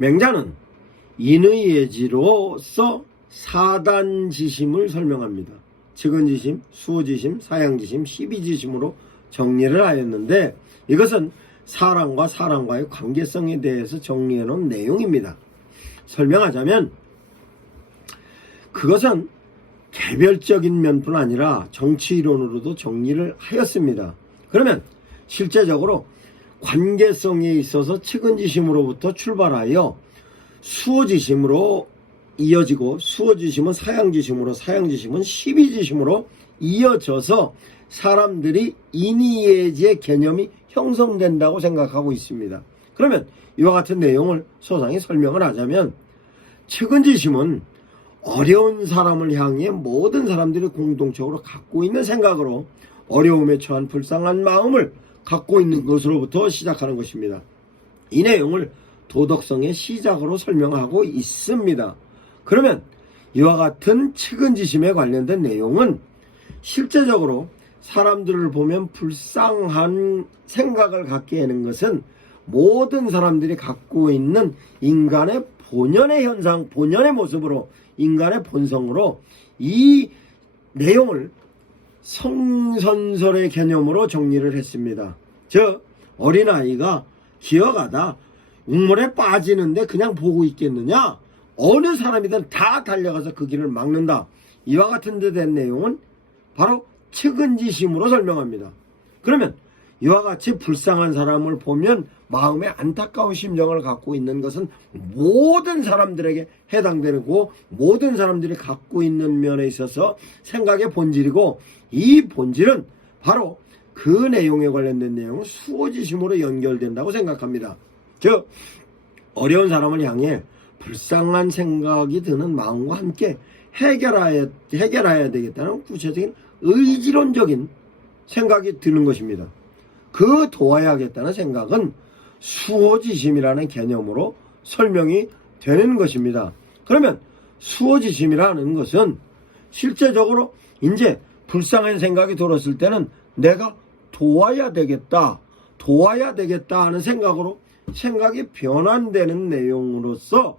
맹자는 인의 예지로서 사단지심을 설명합니다. 측은지심, 수호지심, 사양지심, 시비지심으로 정리를 하였는데, 이것은 사람과 사람과의 관계성에 대해서 정리해 놓은 내용입니다. 설명하자면 그것은 개별적인 면뿐 아니라 정치이론으로도 정리를 하였습니다. 그러면 실제적으로 관계성에 있어서 측은지심으로부터 출발하여 수호지심으로 이어지고, 수호지심은 사양지심으로, 사양지심은 시비지심으로 이어져서 사람들이 인의예지의 개념이 형성된다고 생각하고 있습니다. 그러면 이와 같은 내용을 소상히 설명을 하자면, 측은지심은 어려운 사람을 향해 모든 사람들이 공동적으로 갖고 있는 생각으로 어려움에 처한 불쌍한 마음을 갖고 있는 것으로부터 시작하는 것입니다. 이 내용을 도덕성의 시작으로 설명하고 있습니다. 그러면 이와 같은 측은지심에 관련된 내용은 실제적으로 사람들을 보면 불쌍한 생각을 갖게 하는 것은 모든 사람들이 갖고 있는 인간의 본연의 현상, 본연의 모습으로, 인간의 본성으로 이 내용을 성선설의 개념으로 정리를 했습니다. 즉, 어린아이가 기어가다 우물에 빠지는데 그냥 보고 있겠느냐? 어느 사람이든 다 달려가서 그 길을 막는다. 이와 같은 데 된 내용은 바로 측은지심으로 설명합니다. 그러면 이와 같이 불쌍한 사람을 보면 마음에 안타까운 심정을 갖고 있는 것은 모든 사람들에게 해당되고, 모든 사람들이 갖고 있는 면에 있어서 생각의 본질이고, 이 본질은 바로 그 내용에 관련된 내용은 수호지심으로 연결된다고 생각합니다. 즉, 어려운 사람을 향해 불쌍한 생각이 드는 마음과 함께 해결해야 되겠다는 구체적인 의지론적인 생각이 드는 것입니다. 그 도와야겠다는 생각은 수호지심이라는 개념으로 설명이 되는 것입니다. 그러면 수호지심이라는 것은 실제적으로 이제 불쌍한 생각이 들었을 때는 내가 도와야 되겠다 하는 생각으로 생각이 변환되는 내용으로서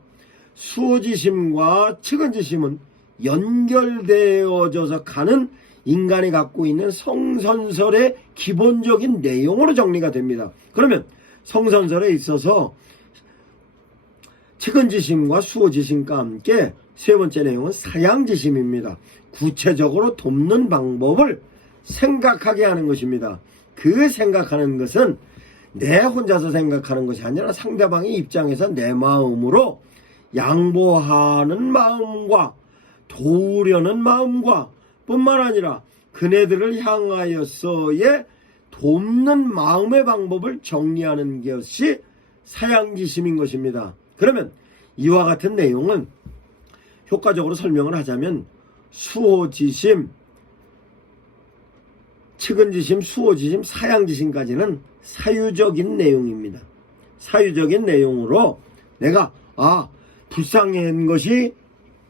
수호지심과 측은지심은 연결되어져서 가는 인간이 갖고 있는 성선설의 기본적인 내용으로 정리가 됩니다. 그러면 성선설에 있어서 측은지심과 수호지심과 함께 세 번째 내용은 사양지심입니다. 구체적으로 돕는 방법을 생각하게 하는 것입니다. 그 생각하는 것은 내 혼자서 생각하는 것이 아니라 상대방의 입장에서 내 마음으로 양보하는 마음과 도우려는 마음과 뿐만 아니라 그네들을 향하여서의 돕는 마음의 방법을 정리하는 것이 사양지심인 것입니다. 그러면 이와 같은 내용은 효과적으로 설명을 하자면 수호지심, 측은지심, 수호지심, 사양지심까지는 사유적인 내용입니다. 사유적인 내용으로 내가 불쌍한 것이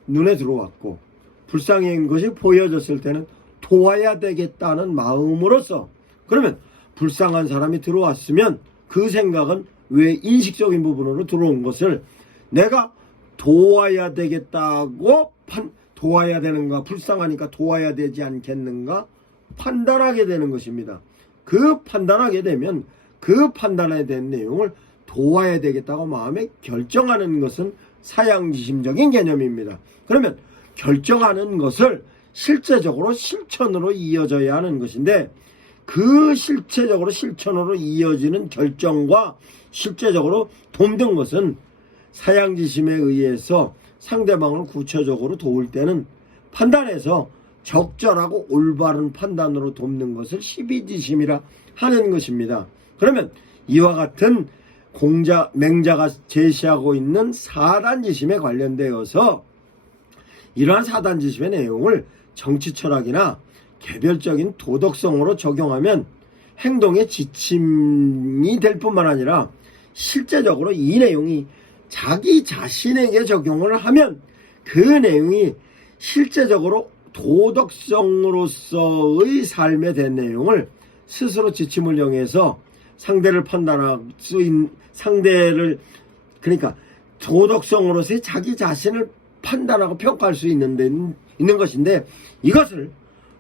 눈에 들어왔고 불쌍한 것이 보여졌을 때는 도와야 되겠다는 마음으로서, 그러면 불쌍한 사람이 들어왔으면 그 생각은 왜 인식적인 부분으로 들어온 것을 내가 도와야 되겠다고 도와야 되는가, 불쌍하니까 도와야 되지 않겠는가 판단하게 되는 것입니다. 그 판단하게 되면 그 판단에 대한 내용을 도와야 되겠다고 마음에 결정하는 것은 사양지심적인 개념입니다. 그러면 결정하는 것을 실제적으로 실천으로 이어져야 하는 것인데, 그 실체적으로 실천으로 이어지는 결정과 실제적으로 돕는 것은 사양지심에 의해서 상대방을 구체적으로 도울 때는 판단해서 적절하고 올바른 판단으로 돕는 것을 시비지심이라 하는 것입니다. 그러면 이와 같은 맹자가 제시하고 있는 사단지심에 관련되어서 이러한 사단지심의 내용을 정치철학이나 개별적인 도덕성으로 적용하면 행동의 지침이 될 뿐만 아니라 실제적으로 이 내용이 자기 자신에게 적용을 하면 그 내용이 실제적으로 도덕성으로서의 삶에 대한 내용을 스스로 지침을 정해서 상대를 판단할 수 있는, 그러니까 도덕성으로서의 자기 자신을 판단하고 평가할 수 있는 것인데, 이것을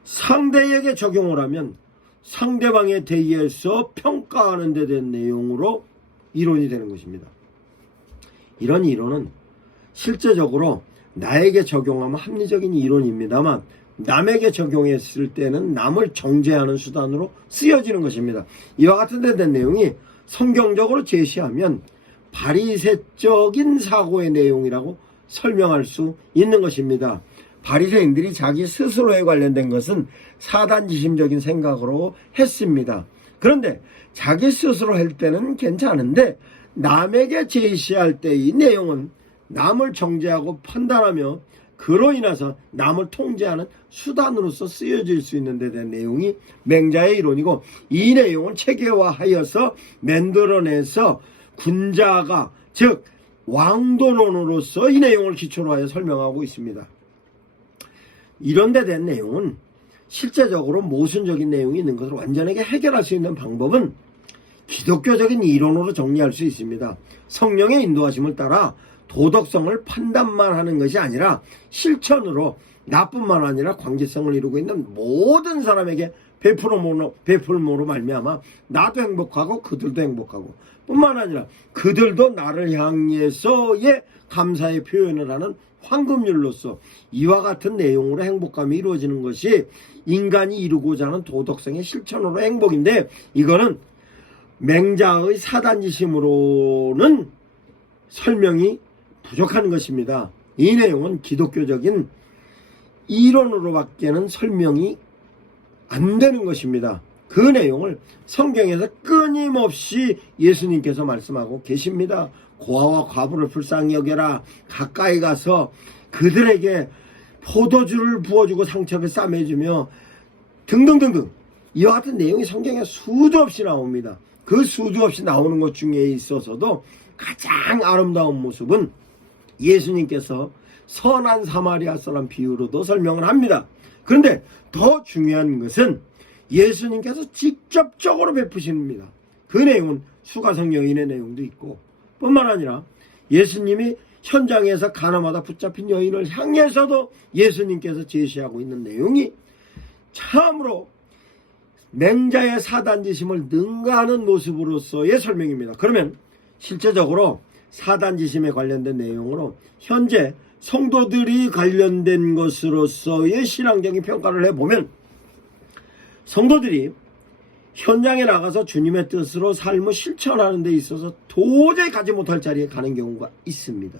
상대에게 적용을 하면 상대방에 대해서 평가하는 데 대한 내용으로 이론이 되는 것입니다. 이런 이론은 실제적으로 나에게 적용하면 합리적인 이론입니다만, 남에게 적용했을 때는 남을 정죄하는 수단으로 쓰여지는 것입니다. 이와 같은 데 대한 내용이 성경적으로 제시하면 바리새적인 사고의 내용이라고 설명할 수 있는 것입니다. 바리새인들이 자기 스스로에 관련된 것은 사단지심적인 생각으로 했습니다. 그런데 자기 스스로 할 때는 괜찮은데 남에게 제시할 때 이 내용은 남을 정죄하고 판단하며 그로 인해서 남을 통제하는 수단으로서 쓰여질 수 있는 데 대한 내용이 맹자의 이론이고, 이 내용을 체계화하여서 만들어내서 군자가, 즉 왕도론으로서 이 내용을 기초로 하여 설명하고 있습니다. 이런 데 대한 내용은 실제적으로 모순적인 내용이 있는 것을 완전하게 해결할 수 있는 방법은 기독교적인 이론으로 정리할 수 있습니다. 성령의 인도하심을 따라 도덕성을 판단만 하는 것이 아니라 실천으로 나뿐만 아니라 관계성을 이루고 있는 모든 사람에게 베풀므로 말미암아 나도 행복하고 그들도 행복하고, 뿐만 아니라 그들도 나를 향해서의 감사의 표현을 하는 황금률로서 이와 같은 내용으로 행복감이 이루어지는 것이 인간이 이루고자 하는 도덕성의 실천으로 행복인데, 이거는 맹자의 사단지심으로는 설명이 부족한 것입니다. 이 내용은 기독교적인 이론으로밖에는 설명이 안 되는 것입니다. 그 내용을 성경에서 끊임없이 예수님께서 말씀하고 계십니다. 고아와 과부를 불쌍히 여겨라. 가까이 가서 그들에게 포도주를 부어주고 상처를 싸매주며 등등등등, 이와 같은 내용이 성경에 수도 없이 나옵니다. 그 수도 없이 나오는 것 중에 있어서도 가장 아름다운 모습은 예수님께서 선한 사마리아 사람 비유로도 설명을 합니다. 그런데 더 중요한 것은 예수님께서 직접적으로 베푸십니다. 그 내용은 수가성 여인의 내용도 있고, 뿐만 아니라 예수님이 현장에서 가나마다 붙잡힌 여인을 향해서도 예수님께서 제시하고 있는 내용이 참으로 맹자의 사단지심을 능가하는 모습으로서의 설명입니다. 그러면 실제적으로 사단지심에 관련된 내용으로 현재 성도들이 관련된 것으로서의 신앙적인 평가를 해보면, 성도들이 현장에 나가서 주님의 뜻으로 삶을 실천하는 데 있어서 도저히 가지 못할 자리에 가는 경우가 있습니다.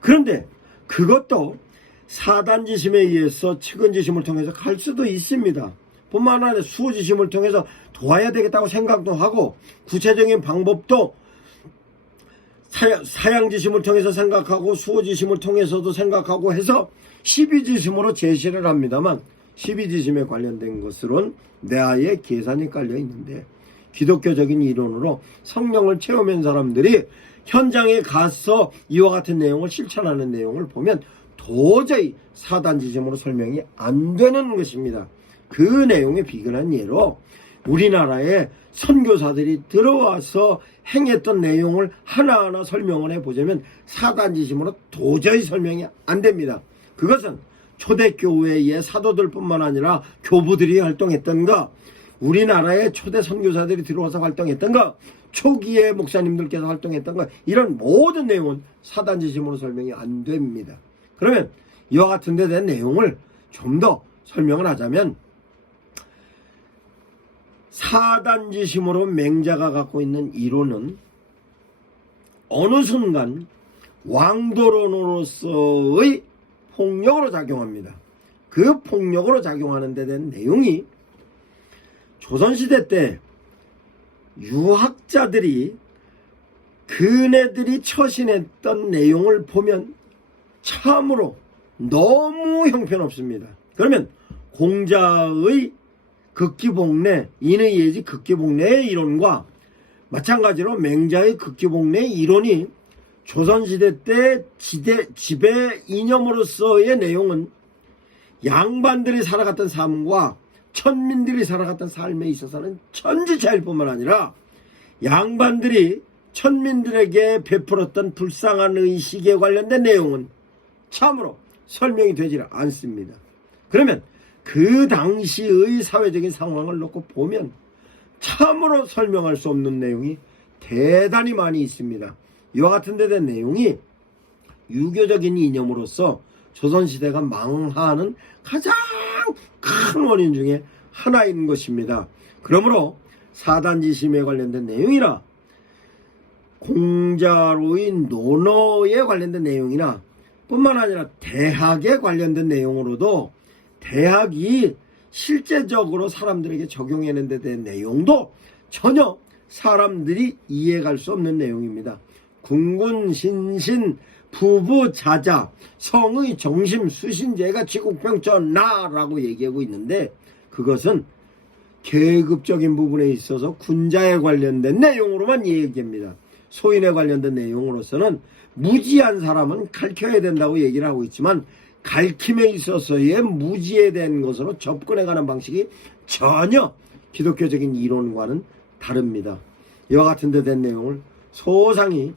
그런데 그것도 사단지심에 의해서 측은지심을 통해서 갈 수도 있습니다. 뿐만 아니라 수호지심을 통해서 도와야 되겠다고 생각도 하고, 구체적인 방법도 사양지심을 통해서 생각하고 수호지심을 통해서도 생각하고 해서 12지심으로 제시를 합니다만, 12지심에 관련된 것으로는 내하에 계산이 깔려 있는데, 기독교적인 이론으로 성령을 체험한 사람들이 현장에 가서 이와 같은 내용을 실천하는 내용을 보면 도저히 사단지심으로 설명이 안 되는 것입니다. 그 내용에 비근한 예로 우리나라에 선교사들이 들어와서 행했던 내용을 하나하나 설명을 해보자면 사단지심으로 도저히 설명이 안 됩니다. 그것은 초대교회의 사도들뿐만 아니라 교부들이 활동했던 것, 우리나라의 초대 선교사들이 들어와서 활동했던 것, 초기에 목사님들께서 활동했던 것, 이런 모든 내용은 사단지심으로 설명이 안 됩니다. 그러면 이와 같은 데 대한 내용을 좀 더 설명을 하자면, 사단지심으로 맹자가 갖고 있는 이론은 어느 순간 왕도론으로서의 폭력으로 작용합니다. 그 폭력으로 작용하는 데 대한 내용이 조선시대 때 유학자들이 그네들이 처신했던 내용을 보면 참으로 너무 형편없습니다. 그러면 공자의 극기복례, 인의 예지 극기복례의 이론과 마찬가지로 맹자의 극기복례의 이론이 조선시대 때 지배 이념으로서의 내용은 양반들이 살아갔던 삶과 천민들이 살아갔던 삶에 있어서는 천지차일 뿐만 아니라 양반들이 천민들에게 베풀었던 불쌍한 의식에 관련된 내용은 참으로 설명이 되지 않습니다. 그러면 그 당시의 사회적인 상황을 놓고 보면 참으로 설명할 수 없는 내용이 대단히 많이 있습니다. 이와 같은 데 된 내용이 유교적인 이념으로서 조선시대가 망하는 가장 큰 원인 중에 하나인 것입니다. 그러므로 사단지심에 관련된 내용이나 공자로의 논어에 관련된 내용이나 뿐만 아니라 대학에 관련된 내용으로도 대학이 실제적으로 사람들에게 적용하는 데 대한 내용도 전혀 사람들이 이해할 수 없는 내용입니다. 군군 신신 부부 자자 성의 정심 수신제가 지국병전나라고 얘기하고 있는데 그것은 계급적인 부분에 있어서 군자에 관련된 내용으로만 얘기합니다. 소인에 관련된 내용으로서는 무지한 사람은 가르쳐야 된다고 얘기를 하고 있지만 가르침에 있어서의 무지에 대한 것으로 접근해가는 방식이 전혀 기독교적인 이론과는 다릅니다. 이와 같은 데 된 내용을 소상히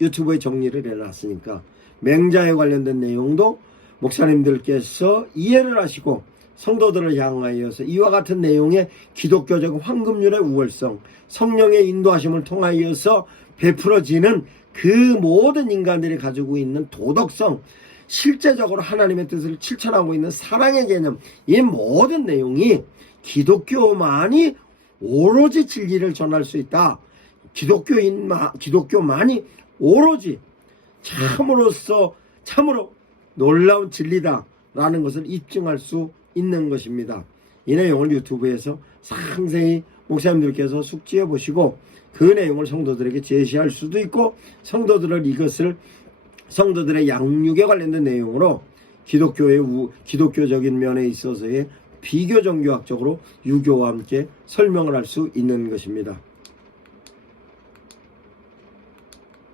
유튜브에 정리를 해놨으니까 맹자에 관련된 내용도 목사님들께서 이해를 하시고 성도들을 향하여서 이와 같은 내용의 기독교적 황금률의 우월성, 성령의 인도하심을 통하여서 베풀어지는 그 모든 인간들이 가지고 있는 도덕성, 실제적으로 하나님의 뜻을 실천하고 있는 사랑의 개념, 이 모든 내용이 기독교만이 오로지 진리를 전할 수 있다. 기독교만이 오로지 참으로 놀라운 진리다라는 것을 입증할 수 있는 것입니다. 이 내용을 유튜브에서 상세히 목사님들께서 숙지해 보시고 그 내용을 성도들에게 제시할 수도 있고 성도들의 양육에 관련된 내용으로 기독교적인 면에 있어서의 비교 종교학적으로 유교와 함께 설명을 할 수 있는 것입니다.